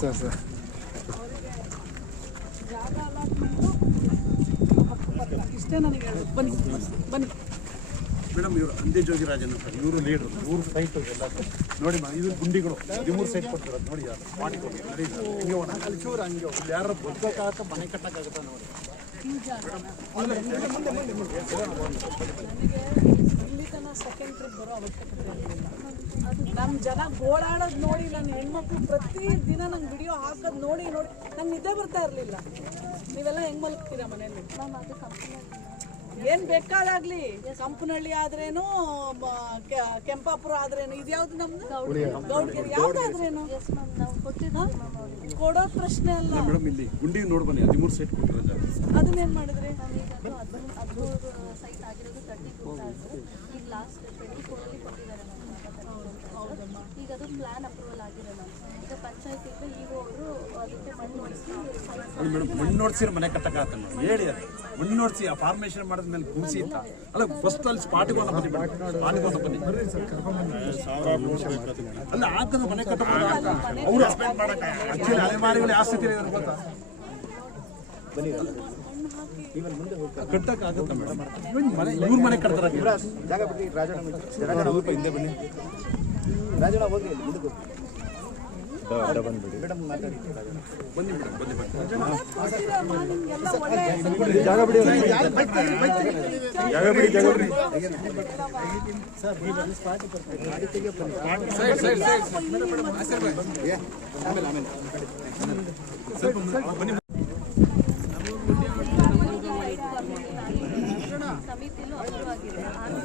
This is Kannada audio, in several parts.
Sir sir. ಇಷ್ಟೇ ನನಗೆ ಬನ್ನಿ ಬನ್ನಿ. ಮೇಡಮ್ ಇವರು ಅಂದೇ ಜೋಗಿರಾಜನ್ ಸರ್ ಇವರು ಲೀಡರ್. ಮೂರು ಸೈಟ್ ಎಲ್ಲ ನೋಡಿ ಮಾ ಇದು ಗುಂಡಿಗಳು. ಹದಿಮೂರು ಸೈಟ್ ಕೊಡ್ತಿರೋದು. ನೋಡಿ ಯಾರು ಮಾಡಿಕೊಂಡು ಕೊಡಿ ಹಿಂಗೆ ಒಣ ಅಲ್ಲಿ ಚೂರು ಹಂಗೆ. ಇಲ್ಲಿ ಯಾರು ಬದುಕಾಗತ್ತ ಮನೆ ಕಟ್ಟಕ್ಕಾಗತ್ತ ನೋಡಿ. ಸೆಕೆಂಡ್ ಟ್ರಿಪ್ ಬರೋ ಅವಶ್ಯಕತೆ ಇರಲಿಲ್ಲ. ನಮ್ಮ ಜನ ಗೋಳಾಡೋದು ನೋಡಿ ನನ್ನ ಹೆಣ್ಮಕ್ಳು ಪ್ರತಿ ದಿನ ನಂಗೆ ವಿಡಿಯೋ ಹಾಕೋದು ನೋಡಿ ನೋಡಿ ನಂಗೆ ನಿದ್ದೆ ಬರ್ತಾ ಇರಲಿಲ್ಲ. ನೀವೆಲ್ಲ ಹೆಂಗ್ ಮಲಗ್ತೀರ ಮನೆಯಲ್ಲಿ? ಏನ್ ಬೇಕಾದಾಗ್ಲಿ? ಕಂಪನಹಳ್ಳಿ ಆದ್ರೇನು ಕೆಂಪಾಪುರ ಆದ್ರೇನು ಇದ್ಯಾವ್ದು ನಮ್ದು? ಗೌಡ್ಗೆರೆ ಯಾವ್ದಾದ್ರೇನು ಕೊಡೋ ಪ್ರಶ್ನೆ ಅಲ್ಲ. ಮೇಡಮ್ ಇಲ್ಲಿ ಗುಂಡಿ ನೋಡಿ ಬನ್ನಿ ಹದಿಮೂರು ಸೈಟ್ ಕೊಟ್ಟಿರೋ ಜಾಗ ಅದನ್ನೇನ್ ಮಾಡಿದ್ರಿ? ಸೈಟ್ ಆಗಿರೋದು ತರ್ಟಿ ಟೂ ಈಗ ಲಾಸ್ಟ್ ಟ್ವೆಂಟಿ ಫೋರಲ್ಲಿ ಈಗ ಅದು ಪ್ಲಾನ್ ಅಪ್ರೂವಲ್ ಆಗಿರೋದು ಈಗ ಪಂಚಾಯತಿಂದ ಈಗ ಅವರು ಅದಕ್ಕೆ ಮಣ್ಣು ಮೇಡಮ್ ಮಣ್ಣು ನೋಡ್ಸಿರ ಮನೆ ಕಟ್ಟಕ್ಕಾಗತ್ತ ಹೇಳಿ ಅದು. ಮಣ್ಣು ನೋಡ್ಸಿ ಆ ಫಾರ್ಮೇಶನ್ ಮಾಡಿದ ಮೇಲೆ ಕೂಸಿ ಇತ್ತ? ಅಲ್ಲ ಫಸ್ಟ್ ಅಲ್ಲಿ ಸ್ಪಾಟಿಗೆ ಒಂದು ಬನ್ನಿ ಸ್ಪಾಟಿಗೆ ಒಂದು ಬನ್ನಿ. ಅಲ್ಲ ಹಾಕದ ಮನೆ ಕಟ್ಟಬಹುದು? ಅವ್ರು ಎಕ್ಸ್ಪೆಕ್ಟ್ ಮಾಡಕ್ಕ ಆಕ್ಚುಲಿ ಅಲೆಮಾರಿಗಳು ಯಾವ ಸ್ಥಿತಿ ಇದ್ದಾರೆ ಗೊತ್ತಾ? ಕಟ್ಟಕ್ಕಾಗತ್ತ ಮೇಡಮ್ ಮನೆ ಇವ್ರ ಮನೆ ಕಟ್ತಾರ. ಜಾಗ ರಾಜಣ್ಣ ರಾಜಣ್ಣ ಹಿಂದೆ ಬನ್ನಿ. ರಾಜಣ್ಣ ಹೋಗಿ ಒಳ್ಳೆ ಜಾಗ ಬಿಡಿ ಜಾಗ ಬಿಡಿ. ಜಾಗ ಬಿಡಿ ಸ್ವಲ್ಪ ಬನ್ನಿ ಸಮಿತಿಲೂ ಅಪ್ರೂವ್ ಆಗಿದೆ ಇವ್ರದ್ದು ತರ್ಟಿ ಅದು ಈಗ ತರ್ಟಿ ಅವ್ರು ಮಾಡಬೇಕು ಒಬ್ಬರ ಮೇಲೆ ಒಬ್ರು ಇಲ್ಲ ಮ್ಯಾಮ್ ಒನ್ ನಿಮಿಷ ಮ್ಯಾಮ್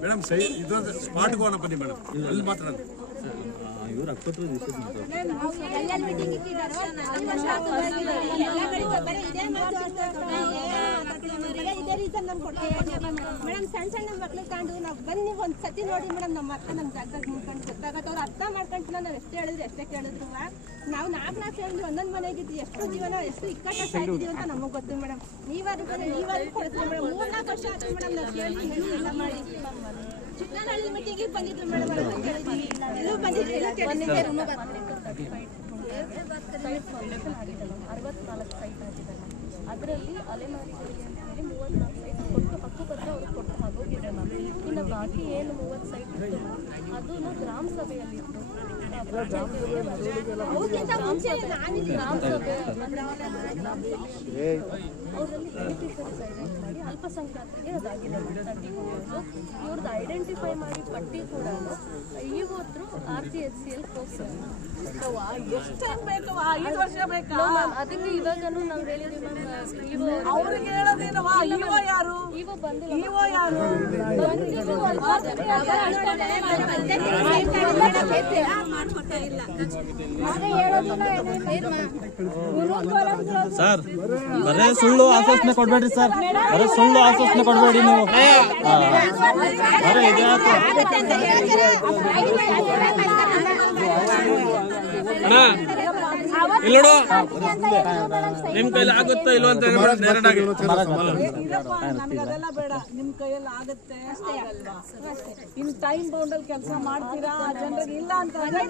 ಮೇಡಮ್ ಸೈ ಇದು ಸ್ಪಾಟ್ಗೆ ಹೋಗೋಣ ಬನ್ನಿ ಮೇಡಮ್. ಅಲ್ಲಿ ಮಾತ್ರ ಎಲ್ಲೆಲ್ಲಿ ಮೀಟಿಂಗ್ ದಿವಸ ಅಲ್ಲಿ ಇದೇ ರೀಸನ್ ನಮ್ಗೆ ಕೊಡ್ತೀನಿ. ಮೇಡಮ್ ಸಣ್ಣ ಸಣ್ಣ ಮಕ್ಳು ಕಂಡು ನಾವು ಬನ್ನಿ ಒಂದು ಸತಿ ನೋಡಿ ಮೇಡಮ್ ನಮ್ಮ ಅಕ್ಕ ನಮ್ಮ ಜಾಗದಾಗ ನಿಂತ್ಕೊಂಡು ಗೊತ್ತಾಗತ್ತೆ ಅವ್ರು ಅರ್ಥ ಮಾಡ್ಕೊಂತಿಲ್ಲ ನಾವು ಎಷ್ಟೇ ಹೇಳಿದ್ರು ಎಷ್ಟೇ ಕೇಳಿದ್ರು ನಾವು ನಾಲ್ಕು ನಾಲ್ಕು ಫ್ಯಾಮಿಲಿ ಒಂದೊಂದು ಮನೆಗಿದ್ದು ಎಷ್ಟು ಜೀವನ ಎಷ್ಟು ಇಕ್ಕಟ್ಟ ಸಾಯ್ತಿದೀವಿ ಅಂತ ನಮಗೆ ಗೊತ್ತು ಮೇಡಮ್ ನೀವಾದ್ರು ಬಂದ್ರೆ ನೀವಾದ್ರು ಕೊಡ್ತೀವಿ ಮೇಡಮ್ ಮೂರ್ ನಾಲ್ಕು ವರ್ಷ ಆಯ್ತು ಮೇಡಮ್ ನಾವು ಕೇಳಿ ಎಲ್ಲ ಮಾಡಿ. ಚಿಕ್ಕನಹಳ್ಳಿ ಮೀಟಿಂಗಿಗೆ ಬಂದಿದ್ರು ಮೇಡಮ್ ಎಲ್ಲೂ ಮ್ಯಾಮ್ ಅರವತ್ನಾಲ್ಕು ಸೈಟ್ ಆಗಿದೆ ಅದರಲ್ಲಿ ಅಲೆಮಾರಿಗಳಿಗೆ ಅಂತೇಳಿ ಮೂವತ್ನಾಲ್ಕು ಸೈಟ್ ಕೊಟ್ಟು ಹಕ್ಕುಪತ್ರ ಅವ್ರಿಗೆ ಕೊಟ್ಟು ಆಗೋಗಿದೆ ಮ್ಯಾಮ್ ಇನ್ನು ಬಾಕಿ ಏನು ಮೂವತ್ತು ಸೈಟ್ ಇತ್ತು ಅದನ್ನು ಗ್ರಾಮ ಸಭೆಯಲ್ಲಿ ಇತ್ತು ಗ್ರಾಮ ಸಭೆ ಅವರಲ್ಲಿ ಮಾಡಿ ಅಲ್ಪಸಂಖ್ಯಾತರಿಗೆ ಅದಾಗಿದೆ ತರ್ಟಿ ಇವ್ರದ್ದು ಐಡೆಂಟಿಫೈ ಮಾಡಿ ಪಟ್ಟಿ ಕೂಡ ಈಗ ಹೋದ್ರು R C H C L ಹೋಗ್ತಾರೆ ಅದಕ್ಕೆ ಇವಾಗನು ನಾವು ಹೇಳಿದ್ವಿ ಮ್ಯಾಮ್ ಇವು ಅವ್ರಿಗೆ ಹೇಳೋದೇನವಾ ಇವ ಯಾರು? ಇವು ಬಂದಿಲ್ಲ. ಇವ ಯಾರು? ಸರ್ ಬರೇ ಸುಳ್ಳು ಆಶ್ವಾಸನೆ ಕೊಡ್ಬೇಡ್ರಿ ಸರ್. ಬರೇ ಸುಳ್ಳು ಆಶ್ವಾಸನೆ ಕೊಡ್ಬೇಡಿ ನೀವು. ಹಾ. ಬರೇ ಇದೇ ಆಯ್ತು. ಅಣ್ಣ. ಇಲ್ಲ ನಿಮ್ ಕೈಲಿ ಆಗುತ್ತೋ ಇಲ್ಲೋ ಅಂತ ನನಗೆ ಅದೆಲ್ಲ ಬೇಡ. ನಿಮ್ ಕೈಯಲ್ಲಿ ಆಗುತ್ತೆ ಇನ್ ಟೈಮ್ ಬೌಂಡ್ ಅಲ್ಲಿ ಕೆಲಸ ಮಾಡ್ತೀರಾ? ಆ ಜನರಿಗೆ ಇಲ್ಲ ಅಂತ ಅಂದ್ರೆ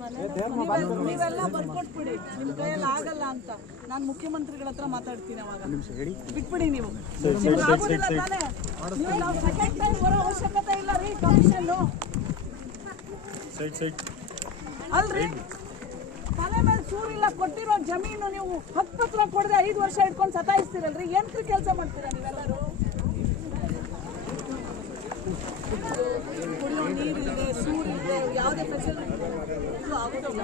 ನೀವೆಲ್ಲ- ಬರ್ಕೊಟ್ಬಿಡಿ. ನಿಮ್ ಕೈಯಲ್ಲಿ ಆಗಲ್ಲ ಅಂತ. ನಾನು ಮುಖ್ಯಮಂತ್ರಿಗಳ ಹತ್ರ ಮಾತಾಡ್ತೀನಿ ಅವಾಗ. ಬಿಟ್ಬಿಡಿ ನೀವು. ಅವಶ್ಯಕತೆ ಇಲ್ಲ ರೀ ಕಮಿಷನ್ ಅಲ್ರಿ? ತಲೆ ಮೇಲೆ ಸೂರಿಲ್ಲ ಕೊಟ್ಟಿರೋ ಜಮೀನು ನೀವು ಹತ್ತು ಪತ್ರ ಕೊಡದೆ ಐದು ವರ್ಷ ಇಟ್ಕೊಂಡು ಸತಾಯಿಸ್ತೀರಲ್ರಿ? ಎಂಟ್ರಿ ಕೆಲಸ ಮಾಡ್ತೀರಾ ನೀವೆಲ್ಲರೂ? ನೀರಿದೆ, ಸೂರಿದೆ, ಯಾವುದೇ ಫೆಸಿಲಿಟಿ ಆಗುದಿಲ್ಲ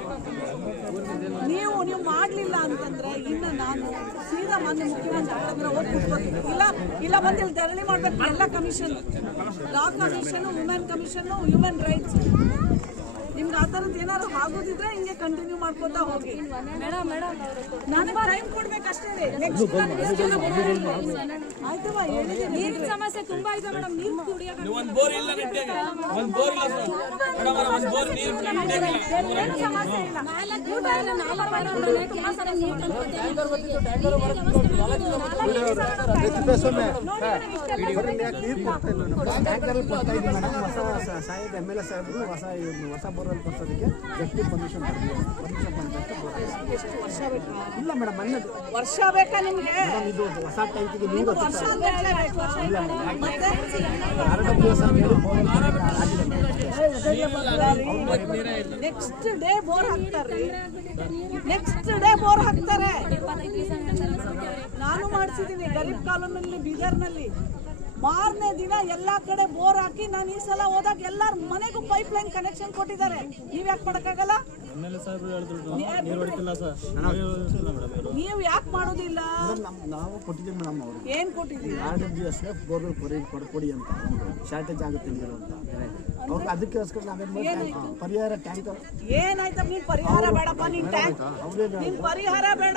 ನೀವು ನೀವು ಮಾಡಲಿಲ್ಲ ಅಂತಂದ್ರೆ ಇನ್ನು ನಾನು ಸೀದಾ ಮಾನ್ಯ ಮುಖ್ಯಮಂತ್ರಿ ಹತ್ರ ಹೋಗಿ ಕೂತ್ಕೋತೀನಿ ಇಲ್ಲ ಇಲ್ಲ ಬಂದು ಇಲ್ಲಿ ಧರಣಿ ಮಾಡ್ಬೇಕು ಎಲ್ಲ commission law commission women commission human rights ನಿಮ್ಗೆ ಆ ಥರದ್ದು ಏನಾದ್ರು ಆಗೋದಿದ್ರೆ ಹಿಂಗೆ ಕಂಟಿನ್ಯೂ ಮಾಡ್ಕೊತಾ ಹೋಗಿ ನನಗೆ ಟೈಮ್ ಕೊಡ್ಬೇಕಷ್ಟೇ ನೀರಿನ ಸಮಸ್ಯೆ ತುಂಬಾ ಇದೆ ಮೇಡಮ್ ನೀರು ಕುಡಿಯೋಕೆ ನೀವು ಬೋರ್ ಇಲ್ಲ ನೆಟ್ಟಾಗ ಒಂದ್ ಬೋರ್ ಇಲ್ಲ ಸರ್ ಒಂದ್ ಬೋರ್ ನೀರು ಕೂಡ ನೆಟ್ಟಾಗಿಲ್ಲ ಏನು ಸಮಸ್ಯೆ ಇಲ್ಲ ಹೊಸ ಎಂ ಎಲ್ ಎ ಸಾಹೇಬರು ಹೊಸ ಹೊಸ ಬೋರ್ವೆಲ್ ಕೊಡ್ಸೋದಕ್ಕೆ ಗಟ್ಟಿ ಪರ್ಮಿಷನ್ ಪರ್ಮಿಷನ್ ಬಂದಷ್ಟು ಬೋರ್ವೆಲ್ ಎಷ್ಟು ವರ್ಷ ಬೇಕಾ ಇಲ್ಲ ಮೇಡಮ್ ಮೊನ್ನೆ ವರ್ಷ ಬೇಕಾ ನಿಮ್ಗೆ? ಇದು ಹೊಸ ನೀರು ವರ್ಷ ನೆಕ್ಸ್ಟ್ ಡೇ ಬೋರ್ ಹಾಕ್ತಾರೆ. ನೆಕ್ಸ್ಟ್ ಡೇ ಬೋರ್ ಹಾಕ್ತಾರೆ. ನಾನು ಮಾಡಿಸಿದ್ದೀನಿ ಗರೀಬ್ ಕಾಲೋನಲ್ಲಿ ಬೀದರ್ನಲ್ಲಿ. ಮಾರನೇ ದಿನ ಎಲ್ಲಾ ಕಡೆ ಬೋರ್ ಹಾಕಿ ನಾನು ಈ ಸಲ ಹೋದಾಗ ಎಲ್ಲಾರ ಮನೆಗೂ ಪೈಪ್ ಲೈನ್ ಕನೆಕ್ಷನ್ ಕೊಟ್ಟಿದ್ದಾರೆ. ನೀವ್ಯಾಕೆ ಯಾಕೆ ಮಾಡಕ್ಕಾಗಲ್ಲ? ಮೇಡಮ್ ಯಾಕೆ ಮಾಡೋದಿಲ್ಲ? ನಮ್ಮ ನಾವು ಕೊಟ್ಟಿದ್ದೀವಿ ಮೇಡಮ್ ಅವರು. ಏನ್ ಕೊಟ್ಟಿದ್ದೀವಿ ಆರ್ ಡಬ್ಲ್ಯೂ ಎಸ್ ಬೋರ್ವೆಲ್ ಕೊಡಿ ಕೊಡ್- ಅಂತ. ಶಾರ್ಟೇಜ್ ಆಗುತ್ತೆ ನೀರು ಅಂತ. ಅವ್ರಿಗೆ ಅದಕ್ಕೋಸ್ಕರ ನಾವೇನು ಮಾಡಿ ಪರಿಹಾರ ಟ್ಯಾಂಕ್ ಏನಾಯ್ತಪ್ಪ ನೀನ್ ಪರಿಹಾರ ಬೇಡಪ್ಪ ನೀನ್ ಟ್ಯಾಂಕ್ ನಿನ್ ಪರಿಹಾರ ಬೇಡ.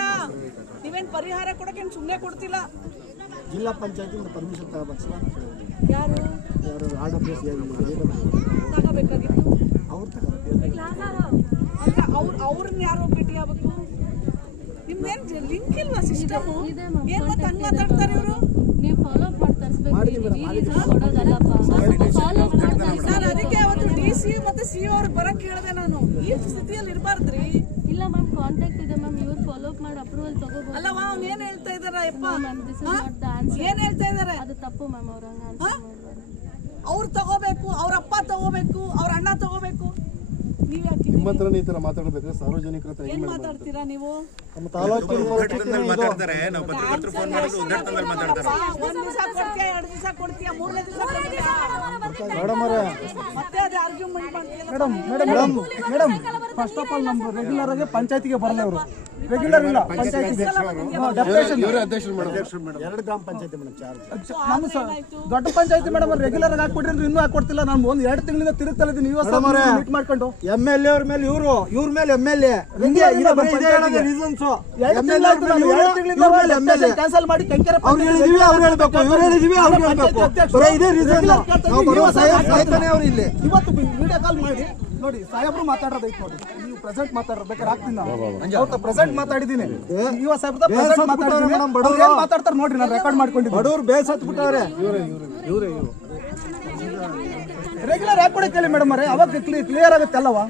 ನೀವೇನ್ ಪರಿಹಾರ ಕೊಡಕ್ಕೆ ಸುಮ್ಮನೆ ಸುಮ್ನೆ ಕೊಡ್ತಿಲ್ಲ? ಜಿಲ್ಲಾ ಪಂಚಾಯತಿ ಪರ್ಮಿಷನ್ ತಗೋಬೇಕು ಸರ್ ಯಾರು? ಯಾರು ಆರ್ಡರ್ ಎಸ್ ತಗೋಬೇಕಾಗಿತ್ತು. ಅವ್ರು ತಗೋಬೇಕು. ಅಂದ್ರೆ ಅವ್ರ ಅವ್ರನ್ನ ಯಾರೋ ಭೇಟಿ ಆಗ್ಬೇಕು? ನಿಮ್ದೇನ್ ಲಿಂಕ್ ಇಲ್ವಾ ಸಿಸ್ಟಮ್ ಏನ್ ಮತ್ತೆ ಹಂಗ್ ಮಾತಾಡ್ತಾರೆ ಇವರು? ನೀವು ಫಾಲೋ ಅಪ್ ಮಾಡಿ ತರಿಸ್ಬೇಕು ನಾನು ಅದಕ್ಕೆ ಅವತ್ತು ಡಿ ಸಿ ಮತ್ತೆ ಸಿ ಅವ್ರಿಗೆ ಬರಕ್ ಹೇಳಿದೆ ನಾನು. ಈ ಸ್ಥಿತಿಯಲ್ಲಿ ಇರಬಾರ್ದ್ರಿ. ಇಲ್ಲ ಮ್ಯಾಮ್ ಕಾಂಟ್ಯಾಕ್ಟ್ ಇದೆ ಮ್ಯಾಮ್. ಇವ್ರು ಫಾಲೋ ಅಪ್ ಮಾಡಿ ಅಪ್ರೂವಲ್ ತಗೋಬಹುದು ಅಲ್ಲವಾ ಅವ್ನು ಏನ್ ಹೇಳ್ತಾ ಇದಾರ ಯಪ್ಪ ಮ್ಯಾಮ್ ಏನ್ ಹೇಳ್ತಾ ಇದಾರೆ? ಅದು ತಪ್ಪು ಮ್ಯಾಮ್ ಅವ್ರ ಹಂಗ ಅವ್ರು ತಗೋಬೇಕು ಅವ್ರ ಅಪ್ಪ ತಗೋಬೇಕು ಅವ್ರ ಅಣ್ಣ ತಗೋಬೇಕು. ನಿಮ್ಮ ಈ ಥರ ಮಾತಾಡಬೇಕಾದ್ರೆ ಸಾರ್ವಜನಿಕರ ಹತ್ರ ಏನ್ ಮಾತಾಡ್ತೀರಾ ನೀವು? ನಮ್ಮ ತಾಲೂಕು ಮಾತಾಡ್ತಾರೆ ನಾವು ಪತ್ರಕರ್ತರು ಫೋನ್ ಮಾಡಿದ್ರು ಮಾತಾಡ್ತಾರೆ. ಒಂದ್ ದಿವಸ ಕೊಡ್ತೀಯಾ ಎರಡ್ ದಿವಸ ಕೊಡ್ತೀಯಾ ಮೂರನೇ ದಿವಸ ಕೊಡ್ತೀಯಾ? ಮೇಡಮ್ ಅವರೇ. ಮತ್ತೆ ಅದೇ argument ಮಾಡ್ತೀಯಲ್ಲ madam madam madam first of all ನಮ್ಮ ರೆಗ್ಯುಲರ್ ಆಗಿ ಪಂಚಾಯತಿಗೆ ಬರಲ್ಲ ಅವರು ರೆಗ್ಯುಲರ್ ಇಲ್ಲ. ಎರಡು ಗ್ರಾಮ ಪಂಚಾಯತಿ ಮೇಡಮ್ ಚಾರ್ಜ್ ನಮ್ಮ ದೊಡ್ಡ ಪಂಚಾಯತಿ ಮೇಡಮ್ ರೆಗ್ಯುಲರ್ ಆಗಿ ಅಂದ್ರೆ ಇನ್ನೂ ಹಾಕೊಡ್ತಿಲ್ಲ ನಾನು ಒಂದು ಎರಡು ತಿಂಗಳಿಂದ ತಿರುಗ್ತಾ ಇದ್ದೀನಿ. ಇವತ್ತು ಮೀಟ್ ಮಾಡ್ಕೊಂಡು. ಎಂ ಎಲ್ ಎ ಅವ್ರ ಮೇಲೆ ಇವರು ಇವ್ರ ಮೇಲೆ M L A reasons cancel ಮಾಡಿ ಕೆಂಕೆರೆ ಅವ್ರು ಹೇಳಿದೀವಿ ಅವ್ರು ಹೇಳ್ಬೇಕು. ಇವ್ರು ಹೇಳಿದೀವಿ ಅವ್ರು ಹೇಳ್ಬೇಕು. ಬರೀ ಇದೇ ರೀಸನ್ ನಾವು ಬರೋ ಸಾಯ್ತಾನೆ ಅವ್ರು ಇಲ್ಲಿ. ಇವತ್ತು ವಿಡಿಯೋ ಕಾಲ್ ಮಾಡಿ. ನೋಡಿ ಸಾಹೇಬ್ರು ಮಾತಾಡೋದೈತೆ ನೋಡಿ. ನೀವು ಪ್ರೆಸೆಂಟ್ ಮಾತಾಡ್ರ ಆಗ್ತೀನಿ ಹಾಕ್ತೀನಿ ನಾನು. ಅವ್ರ ಪ್ರೆಸೆಂಟ್ ಮಾತಾಡಿದ್ದೀನಿ. ಇವ ಸಾಹೇಬ್ರ ಪ್ರೆಸೆಂಟ್ ಮಾತಾಡಿದ್ದೀನಿ. ಬಡವ್ರು. ಏನ್ ಮಾತಾಡ್ತಾರೆ ನೋಡ್ರಿ ನಾನು ರೆಕಾರ್ಡ್ ಮಾಡ್ಕೊಂಡಿದ್ದೀನಿ. ಬಡವ್ರು ಬೇಸ್ ಹತ್ಬಿಟ್ಟವ್ರೆ ರೆಗ್ಯುಲರ್ ಹಾಕೊಡಿ ಕೇಳಿ ಮೇಡಮ್ ಅವರೇ? ಅವಾಗ ಕ್ಲಿಯರ್ ಆಗುತ್ತೆ ಅಲ್ಲವಾ?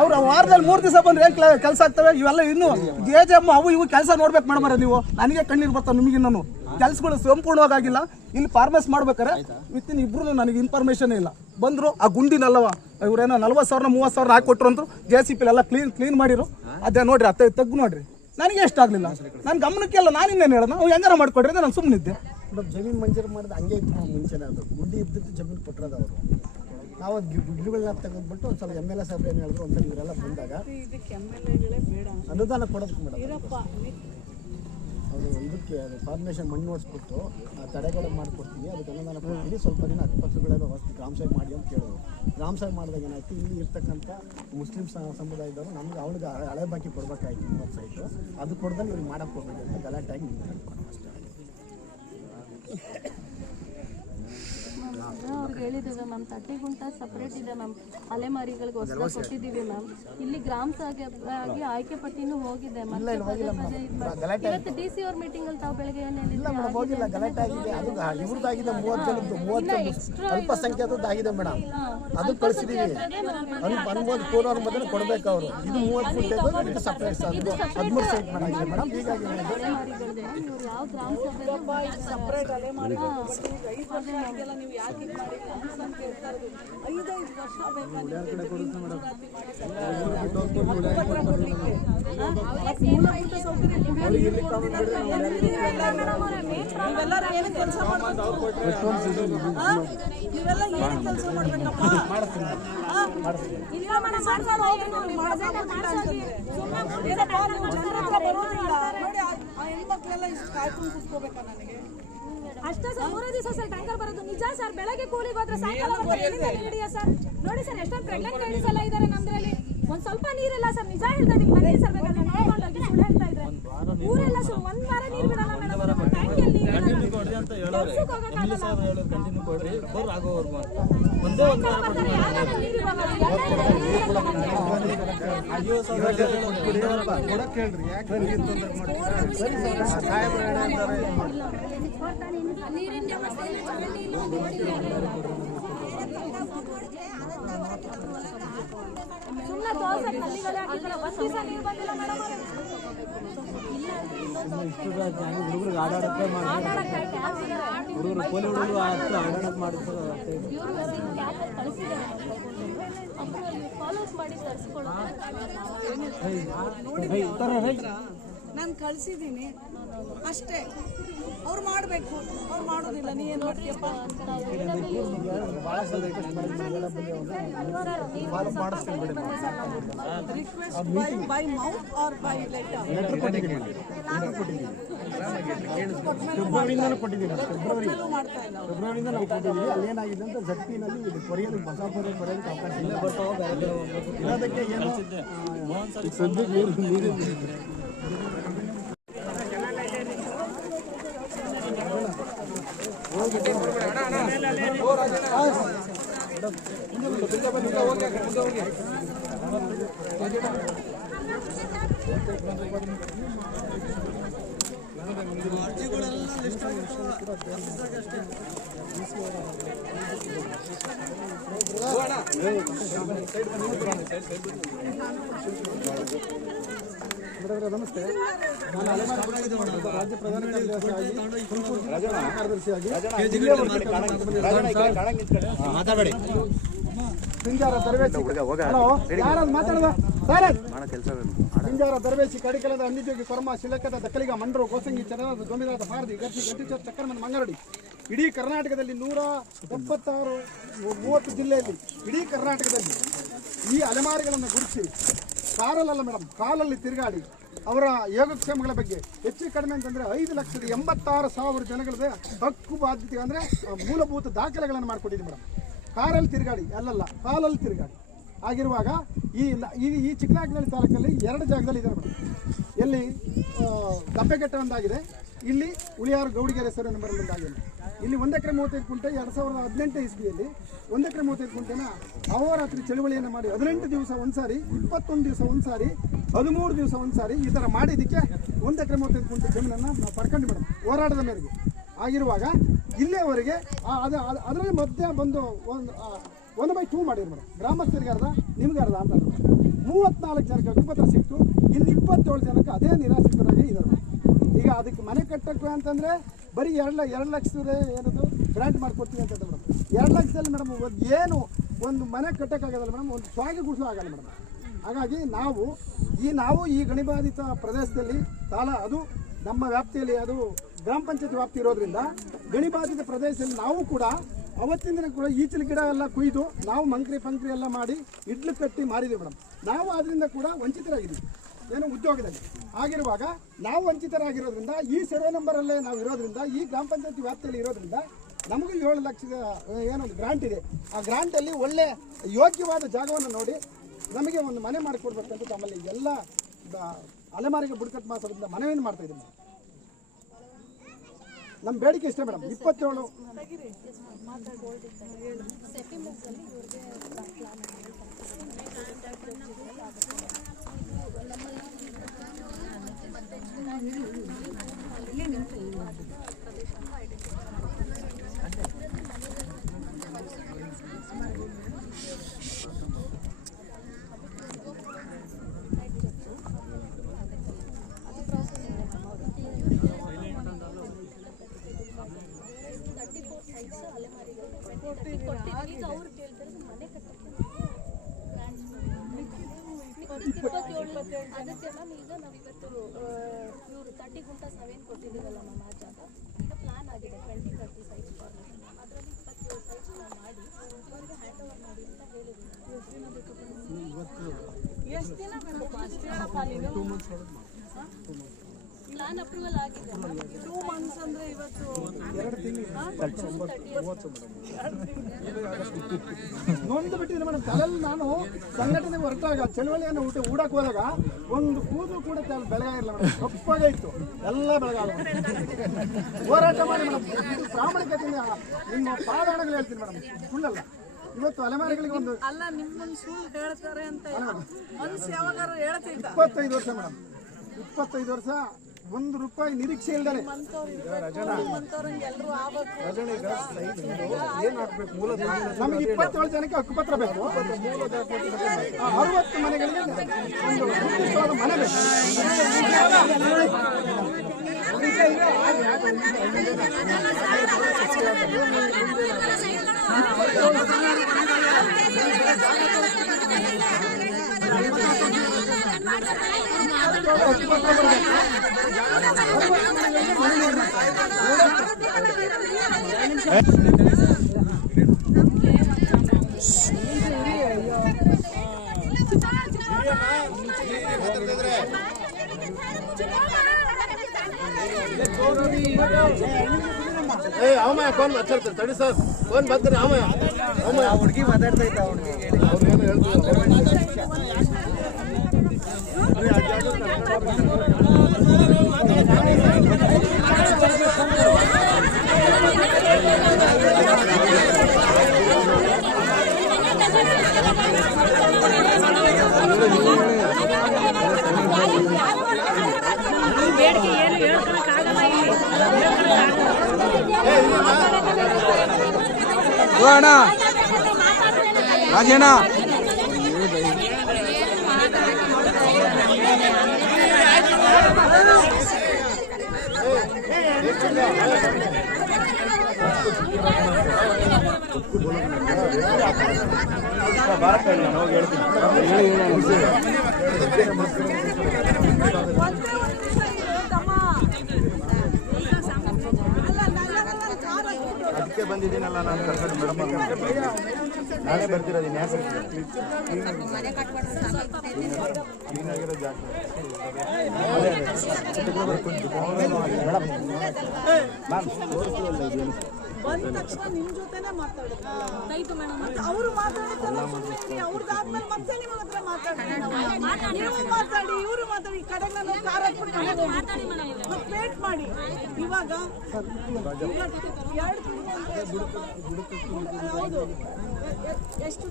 ಅವ್ರು ವಾರದಲ್ಲಿ ಮೂರು ದಿವಸ ಬಂದ್ರೆ ಏನ್ ಕೆಲಸ ಆಗ್ತವೆ? ಇವೆಲ್ಲ ಇನ್ನು ಜೆ ಜೆ ಎಂ ಅವು ಇವು ಕೆಲಸ ನೋಡ್ಬೇಕು ಮೇಡಮ್ ನೀವು. ನನಗೆ ಕಣ್ಣೀರು ಬರ್ತಾವೆ ನಿಮಗೆ ನಾನು ಕೆಲಸಗಳು ಸಂಪೂರ್ಣವಾಗಿ ಆಗಿಲ್ಲ. ಇಲ್ಲಿ ಫಾರ್ಮಸ್ ಮಾಡ್ಬೇಕಾರೆ ವಿತಿನ್ ಇಬ್ರು ನನಗೆ ಇನ್ಫಾರ್ಮೇಶನ್ ಇಲ್ಲ. ಬಂದ್ರು ಆ ಗುಂಡಿನಲ್ಲವ? ಇವ್ರೇನೋ ನಲ್ವತ್ತು ಸಾವಿರ ಮೂವತ್ತು ಸಾವಿರ ಕೊಟ್ಟರು ಅಂದ್ರು ಜೆ ಸಿ ಪಿ ಎಲ್ಲ ಕ್ಲೀನ್ ಕ್ಲೀನ್ ಮಾಡಿರು. ಅದೇ ನೋಡ್ರಿ ಅತ್ತೆ ತಗ್ಗು ನೋಡ್ರಿ. ನನಗೆ ಇಷ್ಟ ಆಗಲಿಲ್ಲ. ನನ್ನ ಗಮನಕ್ಕೆ ಎಲ್ಲ ನಾನು ಇನ್ನೇನು ಹೇಳೋಣ ಅವ್ರು ಹೆಂಗಾರ ಮಾಡ್ಕೊಡ್ರಿ ಅಂದ್ರೆ ನಾನು ಸುಮ್ಮನಿದ್ದೆ ಮೇಡಮ್ ಜಮೀನು ಮಂಜೂರು ಮಾಡಿದ ಹಂಗೆ ಇತ್ತು ಮುಂಚೆನೇ ಅದು. ಗುಡ್ಡಿ ಇದ್ದಿದ್ದು ಜಮೀನು ಕೊಟ್ಟಿರೋದು ಅವರು. ನಾವು ಗುಡ್ಲಿಗಳನ್ನ ತೆಗೆದ್ಬಿಟ್ಟು ಒಂದು ಸ್ವಲ್ಪ ಎಂ ಎಲ್ ಎ ಸಾಹೇಬ್ರು ಏನು ಹೇಳಿದ್ರು ಒಂದ್ಸಲ ಇವರೆಲ್ಲ ಬಂದಾಗ ಇದಕ್ಕೆ ಎಂ ಎಲ್ ಎಗಳೇ ಬೇಡ ಅನುದಾನ ಕೊಡೋದು ಮೇಡಮ್ ಅದು ಇದಕ್ಕೆ ಫಾರ್ಮೇಷನ್ ಮಣ್ಣು ಓಡಿಸ್ಬಿಟ್ಟು ಆ ತಡೆಗೋಡೆ ಮಾಡಿಕೊಡ್ತೀವಿ. ಅದಕ್ಕೆ ಅನುದಾನ ಕೊಡ್ತೀವಿ ಸ್ವಲ್ಪ ದಿನ ಅಕ್ಕಪಕ್ಕಗಳ ವ್ಯವಸ್ಥೆ ಗ್ರಾಮ ಸಭೆ ಮಾಡಿ ಅಂತ ಕೇಳಿದ್ರು. ಗ್ರಾಮ ಸಭೆ ಮಾಡಿದಾಗ ಏನಾಯ್ತು? ಇಲ್ಲಿ ಇರ್ತಕ್ಕಂಥ ಮುಸ್ಲಿಂ ಸಮುದಾಯದವರು ನಮ್ಗೆ ಅವ್ಳಿಗೆ ಹಳೆ ಬಾಕಿ ಕೊಡ್ಬೇಕಾಯ್ತು ಮೂವತ್ತು ಸೈಟು. ಅದು ಕೊಡ್ದಲ್ಲಿ ಇವ್ರಿಗೆ ಮಾಡೋಕ್ಕೆ ಹೋಗ್ಬೇಕು ಅಂತ ಗಲಾಟೆ ಆಗಿ ನಿಂತ್ಕೊಂಡು ಅಷ್ಟೇ. ಅವ್ರಿಗೆ ಹೇಳಿದ್ದೀವಿ ಮ್ಯಾಮ್ ತಟ್ಟೆ ಗುಂಟ ಸಪ್ರೇಟ್ ಇದೆ ಮ್ಯಾಮ್. ಅಲೆಮಾರಿಗಳಿಗೆ ಹೊಸ ಕೊಟ್ಟಿದ್ದೀವಿ ಮ್ಯಾಮ್. ಇಲ್ಲಿ ಗ್ರಾಮ ಸಭೆ ಆಗಿ ಆಯ್ಕೆ ಪಟ್ಟಿನೂ ಹೋಗಿದೆ ಮತ್ತೆ ಪದೇ ಪದೇ ಇದ್ ಮಾಡಿ- ಇವತ್ತು ಡಿ ಸಿ ಅವ್ರ ಮೀಟಿಂಗ್ ಅಲ್ಲಿ ತಾವು ಬೆಳಗ್ಗೆ ಏನ್ ಹೋಗಿಲ್ಲ ಗಲಾಟೆ ಆಗಿದೆ. ಅದು ಇವ್ರದ್ದಾಗಿದೆ ಮೂವತ್ತು ಜನದ್ದು ಮೂವತ್ತು ಆಗಿದೆ ಮೇಡಮ್. ಅದು ಕಳಿಸಿದೀವಿ. ಅಲ್ಲಿ ಅನುಮೋದ ಪೂರ್ವ ಮೊದಲು ಕೊಡಬೇಕು ಅವರು. ಇದು ಮೂವತ್ತು ಫುಟ್ ಸಪ್ರೇಟ್ ಹದಿಮೂರು ಸೈಟ್ ಮಾಡಾಗಿದೆ ಮೇಡಮ್ ಹೀಗಾಗಿ ಯಾವ ಗ್ರಾಮ ಸಭೆ ಸಪ್ರೇಟ್ ಅಲೆ ಮಾಡಿ ಐದು ವರ್ಷ ನಿಮಗೆ ಏನು ಕೆಲಸ ಮಾಡ್ಬೇಕು ಏನು ಕೆಲಸ ಮಾಡ್ಬೇಕಪ್ಪ ಬರೋದಿಲ್ಲ ನೋಡಿ ಆ ಹೆಣ್ಮಕ್ಳೆಲ್ಲ ಇಷ್ಟು ಕಾಯ್ಕೊಂಡು ಕೂತ್ಕೋಬೇಕಾ ನನಗೆ ಅಷ್ಟೇ ಸರ್ ಮೂರೇ ದಿವಸ ಸರ್ ಟ್ಯಾಂಕರ್ ಬರೋದು ನಿಜ ಸರ್. ಬೆಳಗ್ಗೆ ಕೂಲಿಗೆ ಹೋದ್ರೆ ಸಾಯಂಕಾಲ ನೋಡಿ ಸರ್ ಎಷ್ಟೊಂದು ಪ್ರೆಗ್ನೆಂಟ್ ಲೇಡೀಸ್ ಎಲ್ಲ ಇದ್ದಾರೆ ನಮ್ದ್ರಲ್ಲಿ. ಒಂದ್ ಸ್ವಲ್ಪ ನೀರಿಲ್ಲ ಸರ್ ನಿಜ ಹೇಳ್ತಾ ಇದೀವಿ ಮನೆ ಸರ್ ಬೇಕಾದ್ರೆ ನೋಡ್ಕೊಂಡು ಹೋಗಿ ಸುಳ್ಳು ಹೇಳ್ತಾ ಇದ್ರೆ ಊರೆಲ್ಲ ಸರ್ ಒಂದ್ ವಾರ ನೀರು ಬಿಡಲ್ಲ ಮೇಡಮ್ ನಮ್ಮ ಟ್ಯಾಂಕಿಯಲ್ಲಿ ಕಂಟಿನ್ಯೂ ಕೊಡ್ರಿ ಅಂತ ಹೇಳೋರೆ ಎಂ ಎಲ್ ಸಾಹೇಬ್ರು ಹೇಳೋರು ಕಂಟಿನ್ಯೂ ಕೊಡ್ರಿ ಬೋರ್ ಆಗೋವರೆಗೂ ಅಂತ ಒಂದೇ ಒಂದು ವಾರ ಕೊಡ್ರಿ ನೀರು ಇವಾಗ ಎಲ್ಲ ಅಯ್ಯೋ ಸಾಹೇಬ್ರು ಹೇಳೋರು ಒಂದೇ ವಾರ ಕೊಡ್ರಿ. ಕೊಡಕ್ಕೆ ಹೇಳ್ರಿ ಯಾಕೆ ನೀರು ತೊಂದರೆ ಮಾಡ್ತೀರಾ ಸಾಹೇಬ್ರು ಹೇಳ್ತಾರೆ ನೀರಿನ ವ್ಯವಸ್ಥೆ ಚರಂಡಿ ಇಲ್ಲ, ಹುಡುಗರಿಗೆ ಆಡಾಡಕ್ಕೆ ಹುಡುಗರು ಪೋಲಿ ಹುಡುಗರು ಮಾಡಿದ್ರು ಮಾಡಿ ತರಿಸ್ಕೊಳ್ಳೋದು ನಾನು ಕಳ್ಸಿದ್ದೀನಿ. ಅಷ್ಟೇ. ಅವ್ರು ಮಾಡಬೇಕು. ಅವ್ರು ಮಾಡೋದಿಲ್ಲ. ನೀ ಏನು ಮಾಡ್ತೀಯಪ್ಪ? Request by by mouth or by letter ಫೆಬ್ರವರಿಯಿಂದಲೂ ಕೊಟ್ಟಿದ್ದೀವಿ ಫೆಬ್ರವರಿ ಮಾಡ್ತಾ ಇಲ್ಲ ಅವ್ರು. ಫೆಬ್ರವರಿಯಿಂದ ನಾವು ಕೊಟ್ಟಿದ್ದೀವಿ. ಅಲ್ಲೇನಾಗಿದೆ ಅಂತ ಜಟ್ಟಿನಲ್ಲಿ ಇದು ಬಸಾಪುರ ಬರೆಯೋದಕ್ಕೆ ಅವಕಾಶ ಇಲ್ಲ. ಇರೋದಕ್ಕೆ ಏನು? ಸದ್ಯಕ್ಕೆ ಏನು ನೀರು ನಮಸ್ತೆ ನಾನು ಅಲೆಮಾರು ರಾಜ್ಯ ಪ್ರಧಾನ ಕಾರ್ಯದರ್ಶಿಯಾಗಿ ತುಮಕೂರು ಕಾರ್ಯದರ್ಶಿಯಾಗಿ ಇಲ್ಲಿಯವರೆಗೆ ಮಾತಾಡಬೇಡಿ ಸಿಂಜಾರ ದರ್ವೇಶಿ ಹಲೋ ಯಾರದು ಮಾತಾಡೋದು? ಸರ್ ಸಿಂಜಾರ ದರ್ವೇಶಿ ಕಡಿಕಲದ ಅಂದಿಜೋಗಿ ಕೊರಮ ಶಿಲಕದ ದಕ್ಕಲಿಗ ಮಂಡ್ರು ಕೋಸಂಗಿ ಚರಣದ ಗೊಂಬಿದಾದ ಭಾರತಿ ಗಟ್ಟಿ ಗಟ್ಟಿಚರ್ ಚಕ್ಕರಮನ ಮಂಗರಡಿ ಇಡೀ ಕರ್ನಾಟಕದಲ್ಲಿ ನೂರ ಎಪ್ಪತ್ತಾರು ಮೂವತ್ತು ಜಿಲ್ಲೆಯಲ್ಲಿ ಇಡೀ ಕರ್ನಾಟಕದಲ್ಲಿ ಈ ಅಲೆಮಾರಿಗಳನ್ನು ಗುರುತಿಸಿ ಕಾರಲ್ಲಲ್ಲ ಮೇಡಮ್ ಕಾಲಲ್ಲಿ ತಿರುಗಾಡಿ ಅವರ ಯೋಗಕ್ಷೇಮಗಳ ಬಗ್ಗೆ ಹೆಚ್ಚು ಕಡಿಮೆ ಅಂತಂದ್ರೆ ಐದು ಲಕ್ಷದ ಎಂಬತ್ತಾರು ಸಾವಿರ ಜನಗಳದ ಹಕ್ಕು ಬಾಧ್ಯತೆ ಅಂದ್ರೆ ಮೂಲಭೂತ ದಾಖಲೆಗಳನ್ನು ಮಾಡಿಕೊಟ್ಟಿದ್ದೀವಿ ಮೇಡಮ್ ಕಾರಲ್ಲಿ ತಿರುಗಾಡಿ, ಅಲ್ಲಲ್ಲ, ಕಾಲಲ್ಲಿ ತಿರುಗಾಡಿ. ಆಗಿರುವಾಗ ಈ ಈ ಚಿಕ್ಕನಾಯಕನಹಳ್ಳಿ ತಾಲೂಕಲ್ಲಿ ಎರಡು ಜಾಗದಲ್ಲಿ ಇದೆ ಮೇಡಮ್. ಎಲ್ಲಿ ದಬ್ಬೆಘಟ್ಟ ಒಂದಾಗಿದೆ. ಇಲ್ಲಿ ಉಳಿಯಾರು ಗೌಡಿಗೆರೆ ಸರ್ ನಂಬರ್ ಒಂದಾಗಿದೆ. ಇಲ್ಲಿ ಒಂದು ಎಕರೆ ಮೂವತ್ತೈದು ಕುಂಟೆ ಎರಡು ಸಾವಿರದ ಹದಿನೆಂಟು ಇಸ್ವಿಯಲ್ಲಿ ಒಂದು ಎಕರೆ ಮೂವತ್ತೈದು ಕುಂಟೆನ ಅಹೋರಾತ್ರಿ ಚಳುವಳಿಯನ್ನು ಮಾಡಿ ಹದಿನೆಂಟು ದಿವಸ ಒಂದ್ಸಾರಿ, ಇಪ್ಪತ್ತೊಂದು ದಿವಸ ಒಂದ್ಸಾರಿ, ಹದಿಮೂರು ದಿವಸ ಒಂದ್ಸಾರಿ ಈ ಥರ ಮಾಡಿದ್ದಕ್ಕೆ ಒಂದು ಎಕರೆ ಮೂವತ್ತೈದು ಕುಂಟೆ ಜಮೀನನ್ನು ನಾವು ಪಡ್ಕೊಂಡು ಮೇಡಮ್, ಹೋರಾಟದ ಮೇರೆಗೆ. ಆಗಿರುವಾಗ ಇಲ್ಲಿಯವರೆಗೆ ಅದು, ಅದು- ಅದರಲ್ಲಿ ಮಧ್ಯ ಬಂದು ಒಂದು ಒಂದು ಬೈ ಟೂ ಮಾಡಿದ್ರು ಮೇಡಮ್. ಗ್ರಾಮಸ್ಥರಿಗೆ ಅರ್ಧ, ನಿಮ್ಗೆ ಅರ್ಧ ಅಂತ. ಮೂವತ್ನಾಲ್ಕು ಜನಕ್ಕೆ ಹಕ್ಕುಪತ್ರ ಸಿಕ್ತು ಇಲ್ಲಿ ಇಪ್ಪತ್ತೇಳು ಜನಕ್ಕೆ ಅದೇ ನಿರಾಶ್ರಿತರಾಗಿ ಇದ್ದಾರೆ ಈಗ ಅದಕ್ಕೆ ಮನೆ ಕಟ್ಟಕ್ಕೆ ಅಂತಂದ್ರೆ, ಬರೀ ಎರಡು ಎರಡು ಲಕ್ಷದ ಏನದು ಗ್ರಾಂಟ್ ಮಾಡ್ಕೊಡ್ತೀವಿ ಅಂತ ಮೇಡಮ್. ಎರಡು ಲಕ್ಷದಲ್ಲಿ ಮೇಡಮ್ ಏನು ಒಂದು ಮನೆ ಕಟ್ಟಕ್ಕಾಗಲ್ಲ ಮೇಡಮ್, ಒಂದು ಸ್ವಾಗಿ ಗುಡಿಸೋ ಆಗಲ್ಲ ಮೇಡಮ್. ಹಾಗಾಗಿ ನಾವು, ಈ ನಾವು ಈ ಗಣಿಬಾಧಿತ ಪ್ರದೇಶದಲ್ಲಿ ಸಾಲ, ಅದು ನಮ್ಮ ವ್ಯಾಪ್ತಿಯಲ್ಲಿ ಅದು ಗ್ರಾಮ ಪಂಚಾಯತ್ ವ್ಯಾಪ್ತಿ ಇರೋದ್ರಿಂದ ಗಣಿಬಾಧಿತ ಪ್ರದೇಶದಲ್ಲಿ ನಾವು ಕೂಡ ಅವತ್ತಿನ ಕೂಡ ಈಚಲ ಗಿಡ ಎಲ್ಲ ಕುಯ್ದು ನಾವು ಮಂಕ್ರಿ ಪಂಕ್ರಿ ಎಲ್ಲ ಮಾಡಿ ಇಡ್ಲು ಕಟ್ಟಿ ಮಾರಿದ್ದೀವಿ ಮೇಡಮ್. ನಾವು ಅದರಿಂದ ಕೂಡ ವಂಚಿತರಾಗಿದ್ದೀವಿ. ಏನು ಉದ್ಯೋಗದಲ್ಲಿ. ಆಗಿರುವಾಗ ನಾವು ವಂಚಿತರಾಗಿರೋದ್ರಿಂದ ಈ ಸರ್ವೆ ನಂಬರಲ್ಲೇ ನಾವು ಇರೋದ್ರಿಂದ, ಈ ಗ್ರಾಮ ಪಂಚಾಯತಿ ವ್ಯಾಪ್ತಿಯಲ್ಲಿ ಇರೋದ್ರಿಂದ ನಮಗೂ ಏಳು ಲಕ್ಷದ ಏನೊಂದು ಗ್ರಾಂಟ್ ಇದೆ. ಆ ಗ್ರಾಂಟಲ್ಲಿ ಒಳ್ಳೆ ಯೋಗ್ಯವಾದ ಜಾಗವನ್ನು ನೋಡಿ ನಮಗೆ ಒಂದು ಮನೆ ಮಾಡಿಕೊಡ್ಬೇಕಂತ ತಮ್ಮಲ್ಲಿ ಎಲ್ಲ ಅಲೆಮಾರಿಗೆ ಬುಡಕಟ್ಟು ಮಾಸದಿಂದ ಮನವಿಯನ್ನು ಮಾಡ್ತಾ ಇದ್ದೀನಿ ನಮ್ಮ ಬೇಡಿಕೆ ಇಷ್ಟೇ ಮೇಡಮ್. ಇಪ್ಪತ್ತೇಳು ತರ್ಟಿ ಫೋರ್ ಸೈಟ್ಸ್ ಅಲೆಮಾರಿಗಳು ಪ್ಲಾನ್ ಅಪ್ರೂವಲ್ ಆಗಿದೆ ಟೂ ಮಂತ್ಸ್ ಅಂದ್ರೆ ಇವತ್ತು ನೊಂದು ಬಿಟ್ಟಿದೆ ಮೇಡಮ್. ತಲೆಯಲ್ಲಿ ನಾನು ಸಂಘಟನೆ ಹೊರಟಾಗ ಚಳವಳಿಯನ್ನು ಊಟ ಊಡಕ್ಕೆ ಹೋದಾಗ ಒಂದು ಕೂದಲು ಕೂಡ ಬೆಳಗಾಗಿಲ್ಲ ಮೇಡಮ್. ಕಪ್ಪಾಗೇ ಇತ್ತು. ಎಲ್ಲ ಬೆಳಗಾಗ ಹೋರಾಟ ಮಾಡಿ ಮೇಡಮ್. ಇದು ಪ್ರಾಮಾಣಿಕತೆಯಿಂದ ನಿಮ್ಮ ಪಾದಾಣಗಳು ಹೇಳ್ತೀನಿ ಮೇಡಮ್. ಸುಳ್ಳಲ್ಲ. ಇವತ್ತು ಅಲೆಮಾರಿಗಳಿಗೆ ಒಂದು ಅಲ್ಲ ನಿಮ್ಮನ್ನು ಸುಳ್ಳು ಹೇಳ್ತಾರೆ ಅಂತ ಯಾವಾಗಾರು ಹೇಳ್ತಿದ್ದ. ಇಪ್ಪತ್ತೈದು ವರ್ಷ ಮೇಡಮ್. ಇಪ್ಪತ್ತೈದು ವರ್ಷ ಒಂದು ರೂಪಾಯಿ ನಿರೀಕ್ಷೆ ಇಲ್ದಾನೆ. ನಮಗೆ ಇಪ್ಪತ್ತೇಳು ಜನಕ್ಕೆ ಹಕ್ಕುಪತ್ರ ಬೇಕು. ಅರವತ್ತು ಮನೆಗಳಿಗೆ ಒಂದು ನಿರ್ದಿಷ್ಟವಾದ ಮನೆ ಬೇಕು. ಏ ಅವಮಯ ಫೋನ್ ಹಚ್ಚಿರ್ತಾರೆ ತಡಿ ಸರ್ ಫೋನ್ ಬರ್ತಾರೆ ಅವಮಯ ಅವಮಯ ಹುಡುಗಿ ಮಾತಾಡ್ತಾ ಇದ್ದ ಹುಡುಗಿ ಅವ್ರು ಏನು ಹೇಳ್ತಾರೆ ಅಣ್ಣ ರಾಜಣ್ಣ ಒಂದೇ ಒಂದು ನಿಮಿಷ ಇರು ತಮ್ಮ. ಅಲ್ಲ ನನ್ನನ್ನೆಲ್ಲ ಕಾರ್ ಹಾಕ್ಬಿಟ್ಟು ಅದಕ್ಕೆ ಬಂದಿದ್ದೀನಲ್ಲ ನಾನು ಕರ್ಕೊಂಡು ಮೇಡಮ್ ನಾನೇ ಬರ್ತಿರೋದು ಯಾಕೆ ಬಂದ ತಕ್ಷಣ ಅವರು ಮತ್ತೆ ಮಾತಾಡಿ ಇವರು ಮಾತಾಡಿ. ನಾನು ಮಾಡಿ ಇವಾಗ ಎಷ್ಟು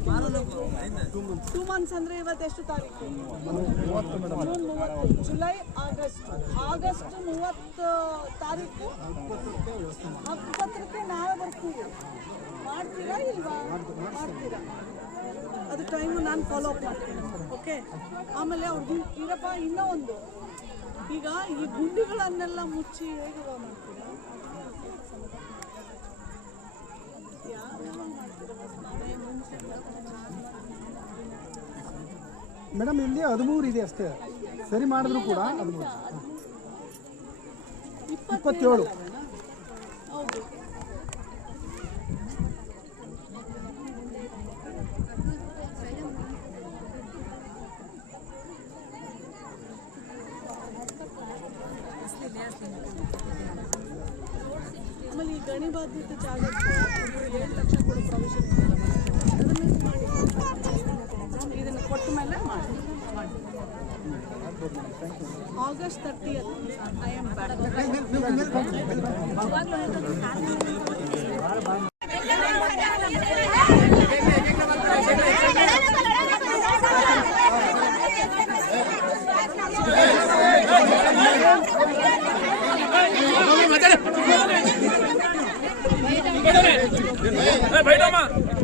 ಟೂ ಮಂತ್ಸ್ ಅಂದ್ರೆ ಇವತ್ತು ಎಷ್ಟು ತಾರೀಕು? ಜೂನ್ ಮೂವತ್ತು ಜುಲೈ ಆಗಸ್ಟ್ ಆಗಸ್ಟ್ ಮೂವತ್ತು ತಾರೀಕು. ಹಕ್ಕುಪತ್ರಕ್ಕೆ ನಾಳೆ ಬರ್ತೀವಿ. ಮಾಡ್ತೀರಾ ಇಲ್ವಾ? ಮಾಡ್ತೀರಾ. ಅದು ಟೈಮು ನಾನು ಫಾಲೋ ಅಪ್ ಮಾಡ್ತೀನಿ. ಓಕೆ ಆಮೇಲೆ ಅವ್ರಿಗೆ ಇರಪ್ಪ ಇನ್ನೂ ಒಂದು ಈಗ ಈ ಗುಂಡಿಗಳನ್ನೆಲ್ಲ ಮುಚ್ಚಿ ಹೇಗೆ ಮಾಡ್ತೀರಾ ಯಾವ್ಯಾವ ಮಾಡ್ತೀರಾ first ನಾವೇ ಮುಂಚೆ ಮೇಡಮ್, ಇಲ್ಲಿ ಹದಿಮೂರು ಇದೆ ಅಷ್ಟೇ. ಸರಿ ಮಾಡಿದ್ರು ಕೂಡ ಇಪ್ಪತ್ತೇಳು. ಗಣಿ ಬಾಧಿತ ಒಬ್ರಿಗೆ ಏಳು ಲಕ್ಷ ಕೊಡೋ ಪ್ರೊವಿಷನ್ ಒಟ್ಟು ಮೇಲೆ ಮಾಡಿ August thirty I am back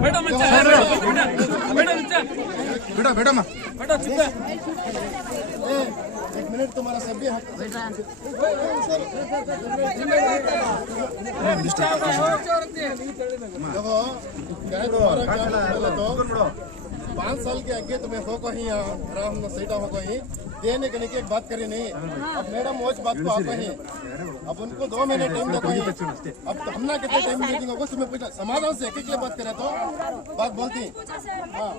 बैठो बेटा बेटा माँ। बेटा चुप है। एक मिनट तुम्हारा सब भी हक देखो क्या तुम्हारा तो पाँच साल के आगे तुम्हें हो कहीं हाँ, आराम सीटा हो कहीं देने के लिए एक बात करी नहीं। अब मेरा मौज बात को आप कहीं। अब उनको दो महीने टाइम दो कहीं अब तो हमने कितने टाइम मीटिंग होगा तुम्हें पूछना। समाधान से एक एक बात करे तो। बात बोलती हाँ।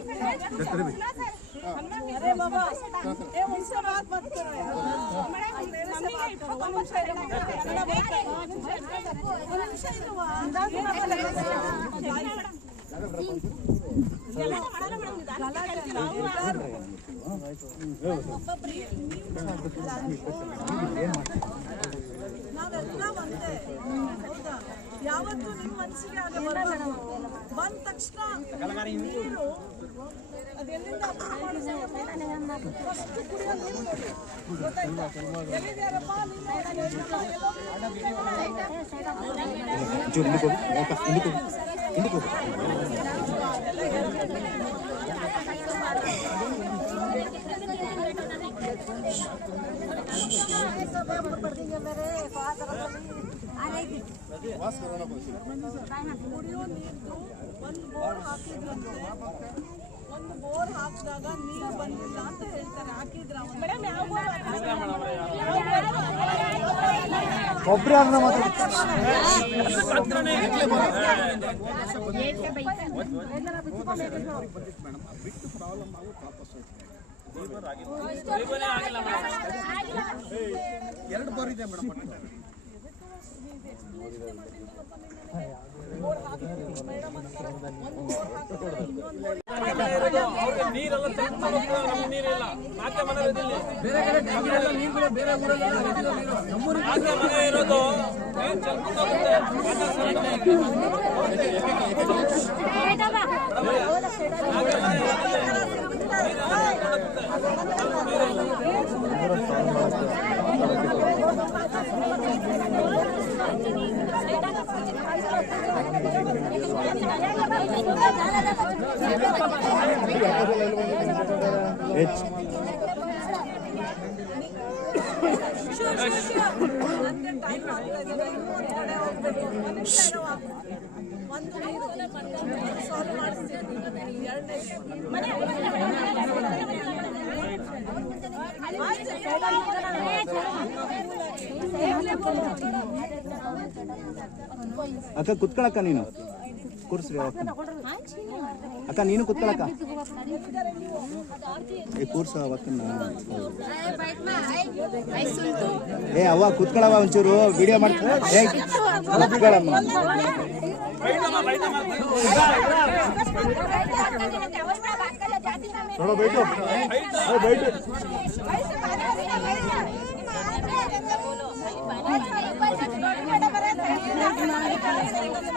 ಯಾವತ್ತು ನಿಮ್ಮ ಮನಸ್ಸಿಗೆ ಬಂದ ತಕ್ಷಣ ನೀರು ಅದೆಲ್ಲಿಂದ ಫಸ್ಟ್ ಕುಡಿಯೋ ನೀರು. ಗೊತ್ತಾಯ್ತಾ? ಎಲ್ಲಿದ್ಯಾರಪ್ಪ ಒಂದು ಬೋರ್ ಹಾಕಿದ್ರಂತೆ ಒಂದು ಬೋರ್ ಹಾಕಿದಾಗ ನೀರು ಬಂದಿಲ್ಲ ಅಂತ ಹೇಳ್ತಾರೆ ಹಾಕಿದ್ರ ಮೇಡಮ್ ಯಾವ ಬೋರ್ ಒಬ್ರು ಯಾರನ್ನ ಮಾತಾಡ ಎರಡು ಬೋರ್ ಇದೆ ಮೇಡಮ್. ಅವ್ರಿಗೆ ನೀರೆಲ್ಲ ನಮ್ಗೆ ನೀರಿಲ್ಲ ನಾಲ್ಕೆ ಮನೆ. ಬೇರೆ ಕಡೆ ನಮ್ಮೆಲ್ಲ ನೀರುಗಳು ಬೇರೆ ಊರಲ್ಲಿ ನಾಲ್ಕೆ ಮನೆ ಇರೋದು ನೀರು ಸಾಲ್ವ್ ಮಾಡಿಸ್ತೀನಿ ಎರಡನೇ ಅಕ್ಕ ಕುತ್ಕೊಳಕ್ಕ ನೀನು? ಕೂರಿಸ್ರಿ ಅಕ್ಕ ನೀನು ಕುತ್ಕೊಳಕ್ಕ? ಏ ಕೂರ್ಸ ಅವಕ್ಕನ್ನ ಏ ಅವ್ವ ಕುತ್ಕೊಳವ ಒಂಚೂರು. ವಿಡಿಯೋ ಮಾಡ್ತಾರೆ ಏ ಬೈಟ್ ಬೈಟ್ ಬೈಟ್ ಬೈಟು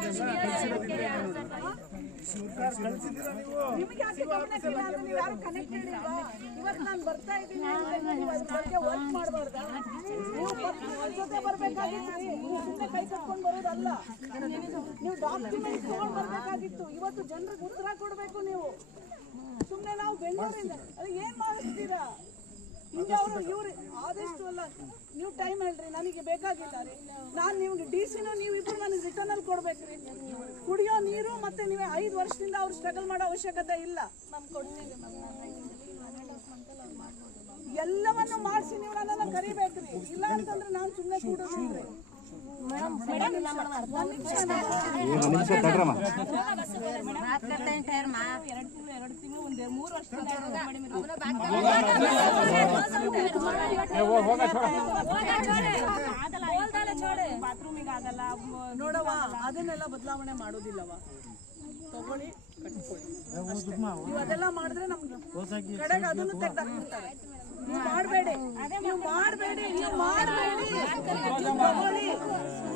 ತಾರೀಕು ಸೈಟ್ ನೀವು ನಿಮಗೆ ಯಾಕೆ ನೀವು ಯಾರು? ಇವತ್ತು ನಾನು ಬರ್ತಾ ನೀವು ಬಗ್ಗೆ ವರ್ಕ್? ನೀವು ಜೊತೆ ಬರ್ಬೇಕಾಗಿತ್ತು ಸುಮ್ಮನೆ ಕೈ ಕಟ್ಕೊಂಡು ಬರೋದಲ್ಲ ನೀವು ಡಾಕ್ಯುಮೆಂಟ್ ಬರಬೇಕಾಗಿತ್ತು ಇವತ್ತು ಜನರಿಗೆ ಉತ್ತರ ಕೊಡಬೇಕು ನೀವು ಸುಮ್ನೆ ನಾವು ಬೆಂಗಳೂರಿಂದ ಅದು ಏನ್ ಮಾಡಿಸ್ತೀರಾ ಅವರು ಇವ್ರು ಆದಷ್ಟು ಅಲ್ಲ ನೀವು ಟೈಮ್ ಹೇಳ್ರಿ ನನಗೆ ಬೇಕಾಗಿಲ್ಲ ರೀ ನಾನು ನಿಮ್ಗೆ ಡಿ ಸಿನ ನೀವು ಇಬ್ರು ನನಗೆ ರಿಟರ್ನ್ ಅಲ್ಲಿ ಕೊಡ್ಬೇಕ್ರಿ. ಕುಡಿಯೋ ನೀರು ಮತ್ತೆ ನೀವು ಐದು ವರ್ಷದಿಂದ ಅವ್ರು ಸ್ಟ್ರಗಲ್ ಮಾಡೋ ಅವಶ್ಯಕತೆ ಇಲ್ಲ. ಎಲ್ಲವನ್ನು ಮಾಡಿಸಿ ನೀವು ನನ್ನನ್ನು ಕರಿಬೇಕ್ರಿ. ಇಲ್ಲ ಅಂತಂದ್ರೆ ನಾನು ಸುಮ್ಮನೆ ಕೂಡೋದಿಲ್ರಿ ಒಂದ್ ಒಂದು ನಿಮಿಷ ತಡ್ರಮ್ಮ ನೋಡವ್ವ ಅದನ್ನೆಲ್ಲ ಬದಲಾವಣೆ ಮಾಡೋದಿಲ್ಲವ ತಗೊಳ್ಳಿ ಕಟ್ಕೊಳ್ಳಿ. ಅದೆಲ್ಲ ಮಾಡಿದ್ರೆ ನಮ್ಗೆ ಕಡೆಗೆ ಅದನ್ನು ತೆಗ್ದಾಕ್ಬಿಡ್ತಾರೆ. ಮಾಡಬೇಡಿ. ನೀವು ಮಾಡಬೇಡಿ ನೀವು ಮಾಡಬೇಡಿ.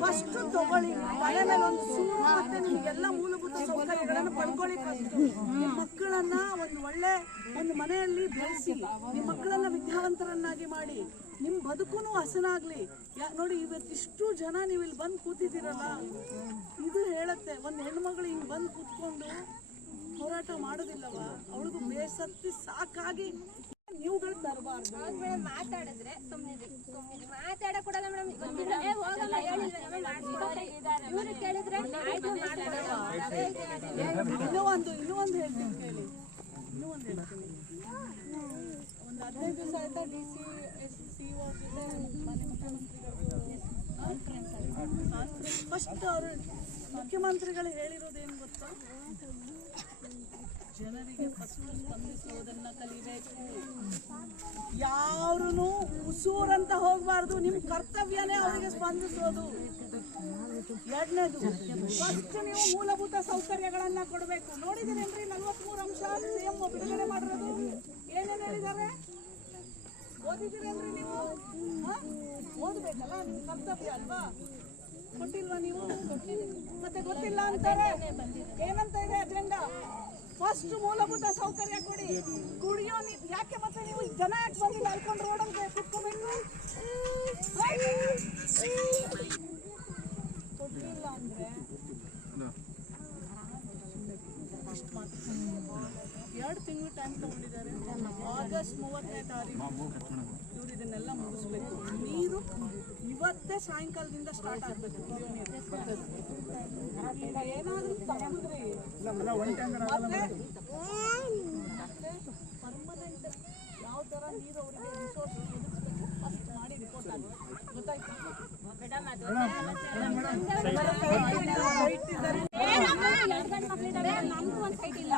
ಫಸ್ಟ್ ತಗೊಳ್ಳಿ. ಮನೆ ಮೇಲೆ ಒಂದು ಸೂರು ಮತ್ತೆ ನಿಮಗೆಲ್ಲ ಮೂಲಭೂತ ಸೌಕರ್ಯಗಳನ್ನು ಪಡ್ಕೊಳ್ಳಿ ಫಸ್ಟ್ ನಿಮ್ಮ ಮಕ್ಕಳನ್ನ ಒಂದು ಒಳ್ಳೆ ಒಂದು ಮನೆಯಲ್ಲಿ ಬೆಳೆಸಿ, ನಿಮ್ಮ ಮಕ್ಕಳನ್ನ ವಿದ್ಯಾವಂತರನ್ನಾಗಿ ಮಾಡಿ, ನಿಮ್ಮ ಬದುಕುನು ಹಸನಾಗ್ಲಿ. ನೋಡಿ ಇವತ್ತಿಷ್ಟು ಜನ ನೀವು ಇಲ್ಲಿ ಬಂದು ಕೂತಿದ್ದೀರಲ್ಲ, ಇದು ಹೇಳತ್ತೆ, ಒಂದು ಹೆಣ್ಮಗಳು ಹಿಂಗ್ ಬಂದು ಕೂತ್ಕೊಂಡು ಹೋರಾಟ ಮಾಡೋದಿಲ್ಲವ? ಅವಳಿಗೂ ಬೇಸತ್ತಿ ಸಾಕಾಗಿ ನೀವುಗಳು ತರಬಾರ್ದು. ಮೇಡಮ್ ಮಾತಾಡಿದ್ರೆ ಸುಮ್ಮನೆ ಸುಮ್ಮನೆ ಮಾತಾಡ ಕೊಡಲ್ಲ ಮೇಡಮ್ ಗೊತ್ತಿಲ್ಲ. ಏ ಹೋಗಲ್ಲ ಹೇಳಿದ್ರೆ ಮಾಡಿಸ್ಕೊಡ್ತಾರೆ ಇವ್ರು ಕೇಳಿದ್ರೆ ಆಯ್ತು ಮಾಡೋಣ ಇನ್ನೂ ಒಂದು ಇನ್ನೂ ಒಂದು ಹೇಳ್ತೀನಿ ಕೇಳಿ. ಇನ್ನೂ ಒಂದು ಹೇಳ್ತೀನಿ. ಒಂದು ಹದಿನೈದು ದಿವಸ ಆಯ್ತಾ ಡಿ ಸಿ ಎಸ್ ಸಿ ಮುಖ್ಯಮಂತ್ರಿಗಳು ಫಸ್ಟ್ ಅವರು ಮುಖ್ಯಮಂತ್ರಿಗಳು ಹೇಳಿರೋದೇನು ಗೊತ್ತಾ? ಜನರಿಗೆ ಫಸ್ಟ್ ಸ್ಪಂದಿಸುವುದನ್ನ ಕಲಿಬೇಕು. ಯಾರು ಉಸೂರಂತ ಹೋಗಬಾರ್ದು. ನಿಮ್ ಕರ್ತವ್ಯನೇ ಅವರಿಗೆ ಸ್ಪಂದಿಸೋದು. ಎರಡನೇದು ಫಸ್ಟ್ ನೀವು ಮೂಲಭೂತ ಸೌಕರ್ಯಗಳನ್ನ ಕೊಡಬೇಕು. ನೋಡಿದಿರೇನ್ರಿ? ನಲ್ವತ್ಮೂರು ಅಂಶ ಸಿಎಂ ಬಿಡುಗಡೆ ಮಾಡಿರೋದು? ಏನೇನು ಹೇಳಿದ್ದಾರೆ ಓದಿದಿರೇನ್ರಿ ನೀವು? ಓದಬೇಕಲ್ಲ ಓದ್ಬೇಕಲ್ಲ? ನಿಮ್ ಕರ್ತವ್ಯ ಅಲ್ವಾ? ಕೊಟ್ಟಿಲ್ವಾ ನೀವು? ಮತ್ತೆ ಗೊತ್ತಿಲ್ಲ ಅಂತಾರೆ. ಏನಂತ ಇದೆ ಅಜೆಂಡಾ? ಫಸ್ಟ್ ಮೂಲಭೂತ ಸೌಕರ್ಯ ಕೊಡಿ. ಕುಡಿಯೋ ನೀರು ಯಾಕೆ ಮತ್ತೆ ನೀವು ಜನ ಯಾಕೆ ಬಂದಿಲ್ಲ ಅಲ್ಕೊಂಡು ರೋಡಲ್ಲಿ ಕುತ್ಕೋಬೇಕು ಕೊಟ್ಟಿಲ್ಲ ಅಂದ್ರೆ? ಎರಡು ತಿಂಗಳು ಟೈಮ್ ತಗೊಂಡಿದ್ದಾರೆ. ಆಗಸ್ಟ್ ಮೂವತ್ತನೇ ತಾರೀಕು. ಇವ್ರು ಇದನ್ನೆಲ್ಲ ಮುಗಿಸ್ಬೇಕು. ನೀರು ಇವತ್ತೇ ಸಾಯಂಕಾಲದಿಂದ ಸ್ಟಾರ್ಟ್ ಆಗ್ಬೇಕು. ಈಗ ಏನಾದ್ರೂ ಮತ್ತೆ ಪರ್ಮನೆಂಟ್ ಯಾವ ತರ ನೀರು ಅವರಿಗೆ ರಿಸೋರ್ಸ್ ಫಸ್ಟ್ ಮಾಡಿ ರಿಪೋರ್ಟ್ ಆಗಿ ಗೊತ್ತಾಯ್ತು ನಮ್ದು ಒಂದು ಸೈಟ್ ಇಲ್ಲ